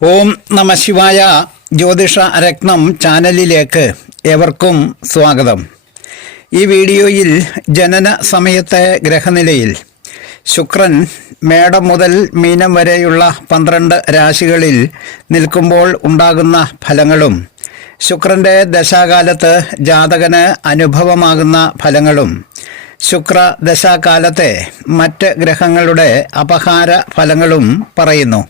ഓം നമ ശിവായ. ജ്യോതിഷ രത്നം ചാനലിലേക്ക് ഏവർക്കും സ്വാഗതം. ഈ വീഡിയോയിൽ ജനന സമയത്തെ ഗ്രഹനിലയിൽ ശുക്രൻ മേടം മുതൽ മീനം വരെയുള്ള 12 രാശികളിൽ നിൽക്കുമ്പോൾ ഉണ്ടാകുന്ന ഫലങ്ങളും ശുക്രൻ്റെ ദശാകാലത്ത് ജാതകന് അനുഭവമാകുന്ന ഫലങ്ങളും ശുക്ര ദശാകാലത്തെ മറ്റ് ഗ്രഹങ്ങളുടെ അപഹാര ഫലങ്ങളും പറയുന്നു.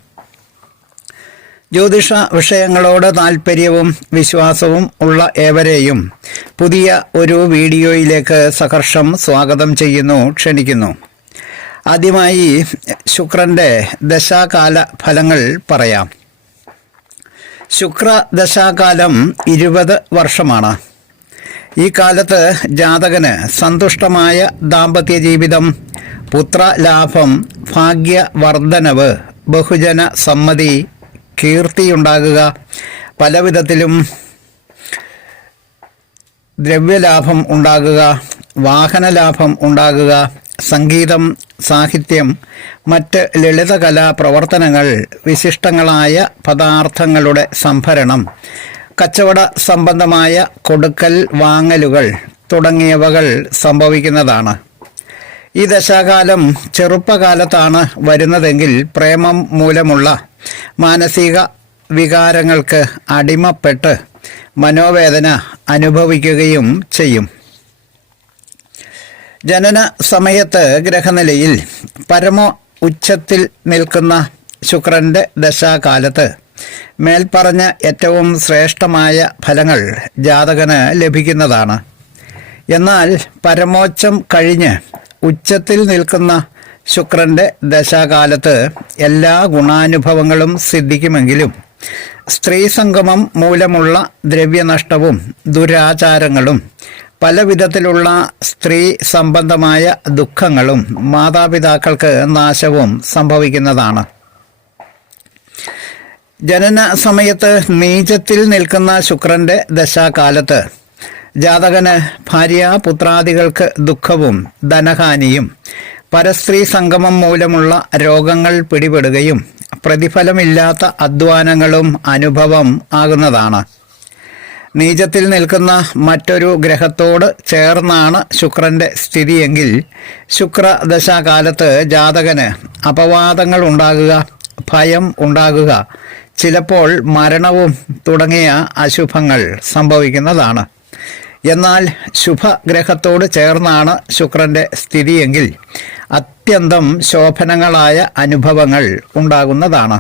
ജ്യോതിഷ വിഷയങ്ങളോട് താൽപ്പര്യവും വിശ്വാസവും ഉള്ള ഏവരെയും പുതിയ ഒരു വീഡിയോയിലേക്ക് സഹർഷം സ്വാഗതം ചെയ്യുന്നു, ക്ഷണിക്കുന്നു. ആദ്യമായി ശുക്രൻ്റെ ദശാകാല ഫലങ്ങൾ പറയാം. ശുക്ര ദശാകാലം 20 വർഷമാണ്. ഈ കാലത്ത് ജാതകന് സന്തുഷ്ടമായ ദാമ്പത്യ ജീവിതം, പുത്രലാഭം, ഭാഗ്യവർദ്ധനവ്, ബഹുജന സമ്മതി, കീർത്തിയുണ്ടാകുക, പലവിധത്തിലും ദ്രവ്യലാഭം ഉണ്ടാകുക, വാഹനലാഭം ഉണ്ടാകുക, സംഗീതം, സാഹിത്യം, മറ്റ് ലളിതകലാ പ്രവർത്തനങ്ങൾ, വിശിഷ്ടങ്ങളായ പദാർത്ഥങ്ങളുടെ സംഭരണം, കച്ചവട സംബന്ധമായ കൊടുക്കൽ വാങ്ങലുകൾ തുടങ്ങിയവകൾ സംഭവിക്കുന്നതാണ്. ഈ ദശാകാലം ചെറുപ്പകാലത്താണ് വരുന്നതെങ്കിൽ പ്രേമം മൂലമുള്ള മാനസിക വികാരങ്ങൾക്ക് അടിമപ്പെട്ട് മനോവേദന അനുഭവിക്കുകയും ചെയ്യും. ജനന സമയത്ത് ഗ്രഹനിലയിൽ പരമ ഉച്ചത്തിൽ നിൽക്കുന്ന ശുക്രൻ്റെ ദശാകാലത്ത് മേൽപ്പറഞ്ഞ ഏറ്റവും ശ്രേഷ്ഠമായ ഫലങ്ങൾ ജാതകന് ലഭിക്കുന്നതാണ്. എന്നാൽ പരമോച്ചം കഴിഞ്ഞ് ഉച്ചത്തിൽ നിൽക്കുന്ന ശുക്രൻ്റെ ദശാകാലത്ത് എല്ലാ ഗുണാനുഭവങ്ങളും സിദ്ധിക്കുമെങ്കിലും സ്ത്രീ സംഗമം മൂലമുള്ള ദ്രവ്യനഷ്ടവും ദുരാചാരങ്ങളും പലവിധത്തിലുള്ള സ്ത്രീ സംബന്ധമായ ദുഃഖങ്ങളും മാതാപിതാക്കൾക്ക് നാശവും സംഭവിക്കുന്നതാണ്. ജനന സമയത്ത് നീചത്തിൽ നിൽക്കുന്ന ശുക്രൻ്റെ ദശാകാലത്ത് ജാതകന് ഭാര്യാപുത്രാദികൾക്ക് ദുഃഖവും ധനഹാനിയും പരസ്ത്രീ സംഗമം മൂലമുള്ള രോഗങ്ങൾ പിടിപെടുകയും പ്രതിഫലമില്ലാത്ത അധ്വാനങ്ങളും അനുഭവം ആകുന്നതാണ്. നീചത്തിൽ നിൽക്കുന്ന മറ്റൊരു ഗ്രഹത്തോട് ചേർന്നാണ് ശുക്രൻ്റെ സ്ഥിതിയെങ്കിൽ ശുക്രദശാകാലത്ത് ജാതകന് അപവാദങ്ങൾ ഉണ്ടാകുക, ഭയം ഉണ്ടാകുക, ചിലപ്പോൾ മരണവും തുടങ്ങിയ അശുഭങ്ങൾ സംഭവിക്കുന്നതാണ്. എന്നാൽ ശുഭഗ്രഹത്തോട് ചേർന്നാണ് ശുക്രൻ്റെ സ്ഥിതിയെങ്കിൽ അത്യന്തം ശോഭനങ്ങളായ അനുഭവങ്ങൾ ഉണ്ടാകുന്നതാണ്.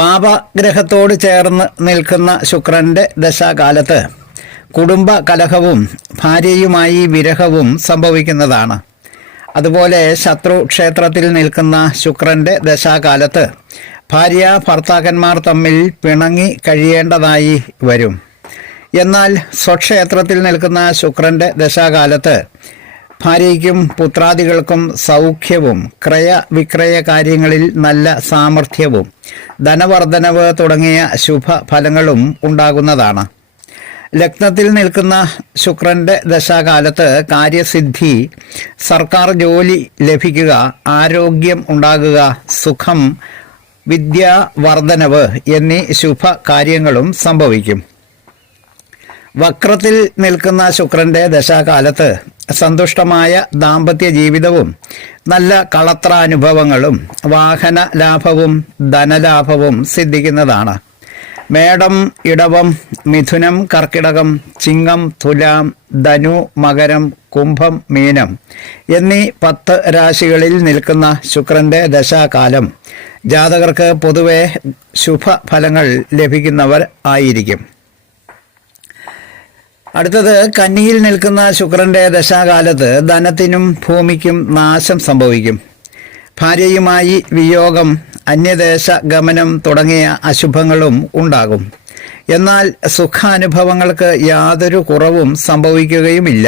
പാപഗ്രഹത്തോട് ചേർന്ന് നിൽക്കുന്ന ശുക്രൻ്റെ ദശാകാലത്ത് കുടുംബ കലഹവും ഭാര്യയുമായി വിരഹവും സംഭവിക്കുന്നതാണ്. അതുപോലെ ശത്രു ക്ഷേത്രത്തിൽ നിൽക്കുന്ന ശുക്രൻ്റെ ദശാകാലത്ത് ഭാര്യ ഭർത്താക്കന്മാർ തമ്മിൽ പിണങ്ങി കഴിയേണ്ടതായി വരും. എന്നാൽ സ്വക്ഷേത്രത്തിൽ നിൽക്കുന്ന ശുക്രൻ്റെ ദശാകാലത്ത് ഭാര്യയ്ക്കും പുത്രാദികൾക്കും സൗഖ്യവും ക്രയവിക്രയ കാര്യങ്ങളിൽ നല്ല സാമർഥ്യവും ധനവർദ്ധനവ് തുടങ്ങിയ ശുഭഫലങ്ങളും ഉണ്ടാകുന്നതാണ്. ലഗ്നത്തിൽ നിൽക്കുന്ന ശുക്രൻ്റെ ദശാകാലത്ത് കാര്യസിദ്ധി, സർക്കാർ ജോലി ലഭിക്കുക, ആരോഗ്യം ഉണ്ടാകുക, സുഖം, വിദ്യാവർദ്ധനവ് എന്നീ ശുഭകാര്യങ്ങളും സംഭവിക്കും. വക്രത്തിൽ നിൽക്കുന്ന ശുക്രൻ്റെ ദശാകാലത്ത് സന്തുഷ്ടമായ ദാമ്പത്യ ജീവിതവും നല്ല കളത്രാനുഭവങ്ങളും വാഹന ലാഭവും ധനലാഭവും സിദ്ധിക്കുന്നതാണ്. മേടം, ഇടവം, മിഥുനം, കർക്കിടകം, ചിങ്ങം, തുലാം, ധനു, മകരം, കുംഭം, മീനം എന്നീ 10 രാശികളിൽ നിൽക്കുന്ന ശുക്രൻ്റെ ദശാകാലം ജാതകർക്ക് പൊതുവെ ശുഭഫലങ്ങൾ ലഭിക്കുന്നവർ ആയിരിക്കും. അടുത്തത് കന്നിയിൽ നിൽക്കുന്ന ശുക്രൻ്റെ ദശാകാലത്ത് ധനത്തിനും ഭൂമിക്കും നാശം സംഭവിക്കും. ഭാര്യയുമായി വിയോഗം, അന്യദേശ ഗമനം തുടങ്ങിയ അശുഭങ്ങളും ഉണ്ടാകും. എന്നാൽ സുഖാനുഭവങ്ങൾക്ക് യാതൊരു കുറവും സംഭവിക്കുകയുമില്ല.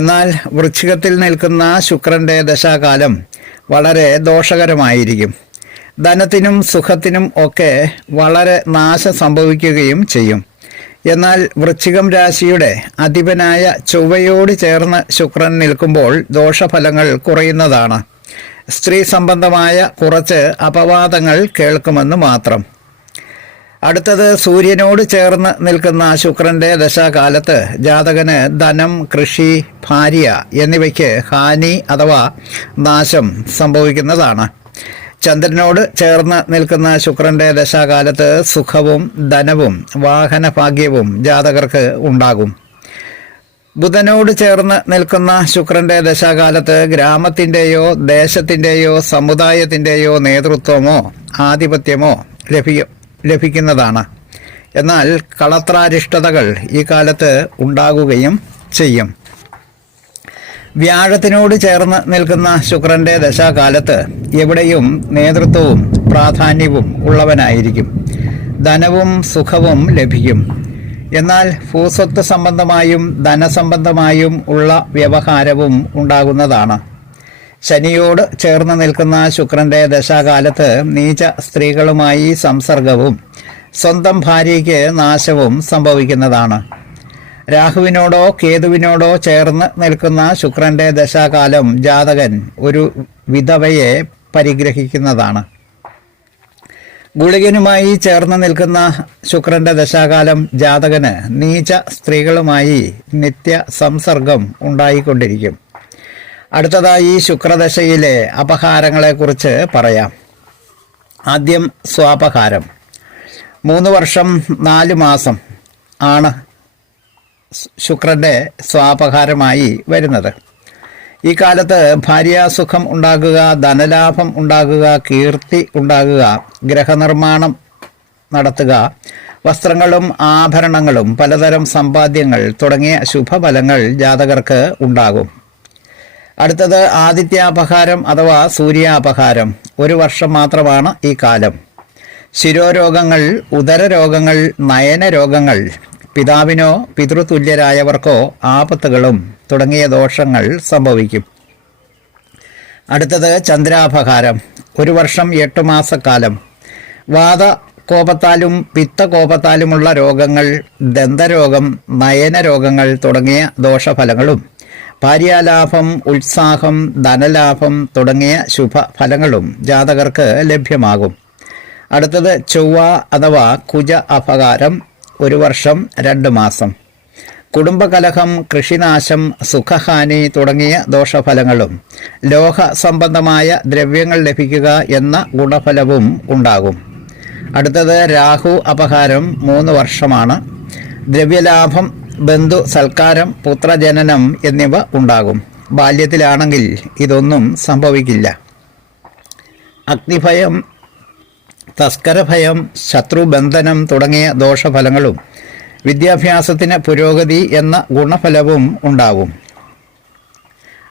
എന്നാൽ വൃശ്ചികത്തിൽ നിൽക്കുന്ന ശുക്രൻ്റെ ദശാകാലം വളരെ ദോഷകരമായിരിക്കും. ധനത്തിനും സുഖത്തിനും ഒക്കെ വളരെ നാശം സംഭവിക്കുകയും ചെയ്യും. എന്നാൽ വൃശ്ചികം രാശിയുടെ അധിപനായ ചൊവ്വയോട് ചേർന്ന് ശുക്രൻ നിൽക്കുമ്പോൾ ദോഷഫലങ്ങൾ കുറയുന്നതാണ്. സ്ത്രീ സംബന്ധമായ കുറച്ച് അപവാദങ്ങൾ കേൾക്കുമെന്ന് മാത്രം. അടുത്തത് സൂര്യനോട് ചേർന്ന് നിൽക്കുന്ന ശുക്രന്റെ ദശാകാലത്ത് ജാതകന് ധനം, കൃഷി, ഭാര്യ എന്നിവയ്ക്ക് ഹാനി അഥവാ നാശം സംഭവിക്കുന്നതാണ്. ചന്ദ്രനോട് ചേർന്ന് നിൽക്കുന്ന ശുക്രന്റെ ദശാകാലത്ത് സുഖവും ധനവും വാഹനഭാഗ്യവും ജാതകർക്ക് ഉണ്ടാകും. ബുധനോട് ചേർന്ന് നിൽക്കുന്ന ശുക്രന്റെ ദശാകാലത്ത് ഗ്രാമത്തിൻ്റെയോ ദേശത്തിൻ്റെയോ സമുദായത്തിൻ്റെയോ നേതൃത്വമോ ആധിപത്യമോ ലഭിക്കുന്നതാണ്. എന്നാൽ കളത്രാരിഷ്ടതകൾ ഈ കാലത്ത് ഉണ്ടാകുകയും ചെയ്യും. വ്യാഴത്തിനോട് ചേർന്ന് നിൽക്കുന്ന ശുക്രന്റെ ദശാകാലത്ത് എവിടെയും നേതൃത്വവും പ്രാധാന്യവും ഉള്ളവനായിരിക്കും. ധനവും സുഖവും ലഭിക്കും. എന്നാൽ ഭൂസ്വത്ത് സംബന്ധമായും ധനസംബന്ധമായും ഉള്ള വ്യവഹാരവും ഉണ്ടാകുന്നതാണ്. ശനിയോട് ചേർന്ന് നിൽക്കുന്ന ശുക്രന്റെ ദശാകാലത്ത് നീച സ്ത്രീകളുമായി സംസർഗവും സ്വന്തം ഭാര്യയ്ക്ക് നാശവും സംഭവിക്കുന്നതാണ്. രാഹുവിനോടോ കേതുവിനോടോ ചേർന്ന് നിൽക്കുന്ന ശുക്രന്റെ ദശാകാലം ജാതകൻ ഒരു വിധവയെ പരിഗ്രഹിക്കുന്നതാണ്. ഗുളികനുമായി ചേർന്ന് നിൽക്കുന്ന ശുക്രന്റെ ദശാകാലം ജാതകന് നീച സ്ത്രീകളുമായി നിത്യ സംസർഗം ഉണ്ടായിക്കൊണ്ടിരിക്കും. അടുത്തതായി ശുക്രദശയിലെ അപഹാരങ്ങളെക്കുറിച്ച് പറയാം. ആദ്യം സ്വാപഹാരം. 3 വർഷം 4 മാസം ആണ് ശുക്രന്റെ സ്വാപഹാരമായി വരുന്നത്. ഈ കാലത്ത് ഭാര്യാസുഖം ഉണ്ടാകുക, ധനലാഭം ഉണ്ടാകുക, കീർത്തി ഉണ്ടാകുക, ഗ്രഹനിർമ്മാണം നടത്തുക, വസ്ത്രങ്ങളും ആഭരണങ്ങളും പലതരം സമ്പാദ്യങ്ങൾ തുടങ്ങിയ ശുഭഫലങ്ങൾ ജാതകർക്ക് ഉണ്ടാകും. അടുത്തത് ആദിത്യാപഹാരം അഥവാ സൂര്യാപഹാരം. 1 വർഷം മാത്രമാണ് ഈ കാലം. ശിരോരോഗങ്ങൾ, ഉദരരോഗങ്ങൾ, നയനരോഗങ്ങൾ, പിതാവിനോ പിതൃതുല്യരായവർക്കോ ആപത്തുകളും തുടങ്ങിയ ദോഷങ്ങൾ സംഭവിക്കും. അടുത്തത് ചന്ദ്രാപഹാരം. 1 വർഷം 8 മാസക്കാലം. വാതകോപത്താലും പിത്തകോപത്താലുമുള്ള രോഗങ്ങൾ, ദന്തരോഗം, നയനരോഗങ്ങൾ തുടങ്ങിയ ദോഷഫലങ്ങളും ഭാര്യാലാഭം, ഉത്സാഹം, ധനലാഭം തുടങ്ങിയ ശുഭഫലങ്ങളും ജാതകർക്ക് ലഭ്യമാകും. അടുത്തത് ചൊവ്വ അഥവാ കുജ അപഹാരം. 1 വർഷം 2 മാസം. കുടുംബകലഹം, കൃഷിനാശം, സുഖഹാനി തുടങ്ങിയ ദോഷഫലങ്ങളും ലോഹ സംബന്ധമായ ദ്രവ്യങ്ങൾ ലഭിക്കുക എന്ന ഗുണഫലവും ഉണ്ടാകും. അടുത്തത് രാഹു അപഹാരം. 3 വർഷമാണ്. ദ്രവ്യലാഭം, ബന്ധു സൽക്കാരം, പുത്രജനനം എന്നിവ ഉണ്ടാകും. ബാല്യത്തിലാണെങ്കിൽ ഇതൊന്നും സംഭവിക്കില്ല. അഗ്നിഭയം, തസ്കരഭയം, ശത്രുബന്ധനം തുടങ്ങിയ ദോഷഫലങ്ങളും വിദ്യാഭ്യാസത്തിന് പുരോഗതി എന്ന ഗുണഫലവും ഉണ്ടാവും.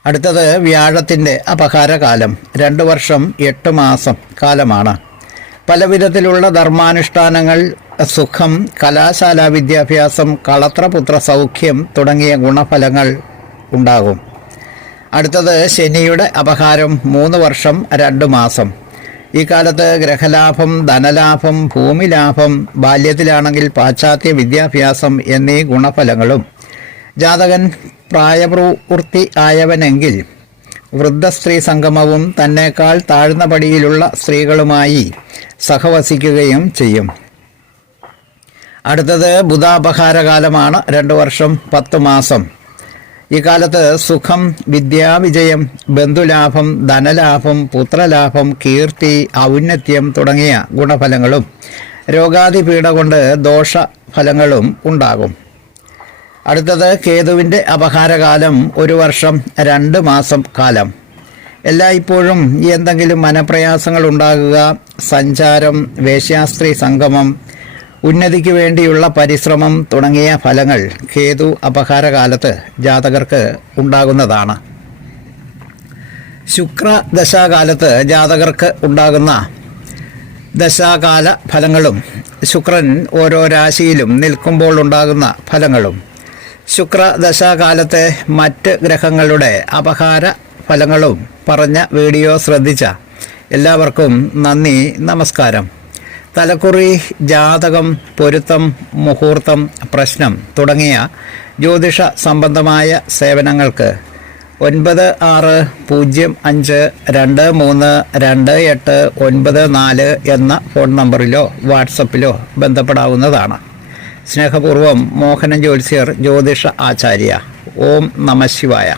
അടുത്തത് വ്യാഴത്തിൻ്റെ അപഹാരകാലം. 2 വർഷം 8 മാസം കാലമാണ്. പലവിധത്തിലുള്ള ധർമാനുഷ്ഠാനങ്ങൾ, സുഖം, കലാശാല വിദ്യാഭ്യാസം, കളത്രപുത്ര സൗഖ്യം തുടങ്ങിയ ഗുണഫലങ്ങൾ ഉണ്ടാകും. അടുത്തത് ശനിയുടെ അപഹാരം. 3 വർഷം 2 മാസം. ഈ കാലത്ത് ഗ്രഹലാഭം, ധനലാഭം, ഭൂമിലാഭം, ബാല്യത്തിലാണെങ്കിൽ പാശ്ചാത്യ വിദ്യാഭ്യാസം എന്നീ ഗുണഫലങ്ങളും, ജാതകൻ പ്രായപൂർത്തി ആയവനെങ്കിൽ വൃദ്ധസ്ത്രീ സംഗമവും തന്നേക്കാൾ താഴ്ന്ന പടിയിലുള്ള സ്ത്രീകളുമായി സഹവസിക്കുകയും ചെയ്യും. അടുത്തത് ബുധാപഹാരകാലമാണ്. 2 വർഷം 10 മാസം. ഈ കാലത്ത് സുഖം, വിദ്യാവിജയം, ബന്ധുലാഭം, ധനലാഭം, പുത്രലാഭം, കീർത്തി, ഔന്നത്യം തുടങ്ങിയ ഗുണഫലങ്ങളും രോഗാതിപീഠ കൊണ്ട് ദോഷഫലങ്ങളും ഉണ്ടാകും. അടുത്തത് കേതുവിൻ്റെ അപഹാരകാലം. 1 വർഷം 2 മാസം കാലം. എല്ലായ്പ്പോഴും എന്തെങ്കിലും മനപ്രയാസങ്ങൾ ഉണ്ടാകുക, സഞ്ചാരം, വേശ്യാസ്ത്രീ സംഗമം, ഉന്നതിക്ക് വേണ്ടിയുള്ള പരിശ്രമം തുടങ്ങിയ ഫലങ്ങൾ കേതു അപഹാരകാലത്ത് ജാതകർക്ക് ഉണ്ടാകുന്നതാണ്. ശുക്രദശാകാലത്ത് ജാതകർക്ക് ഉണ്ടാകുന്ന ദശാകാല ഫലങ്ങളും ശുക്രൻ ഓരോ രാശിയിലും നിൽക്കുമ്പോൾ ഉണ്ടാകുന്ന ഫലങ്ങളും ശുക്രദശാകാലത്തെ മറ്റ് ഗ്രഹങ്ങളുടെ അപഹാര ഫലങ്ങളും പറഞ്ഞ വീഡിയോ ശ്രദ്ധിച്ച എല്ലാവർക്കും നന്ദി, നമസ്കാരം. തലക്കുറി, ജാതകം, പൊരുത്തം, മുഹൂർത്തം, പ്രശ്നം തുടങ്ങിയ ജ്യോതിഷ സംബന്ധമായ സേവനങ്ങൾക്ക് 9605232894 എന്ന ഫോൺ നമ്പറിലോ വാട്സപ്പിലോ ബന്ധപ്പെടാവുന്നതാണ്. സ്നേഹപൂർവ്വം മോഹനൻ ജ്യോത്സ്യർ ജ്യോതിഷ ആചാര്യ. ഓം നമഃ ശിവായ.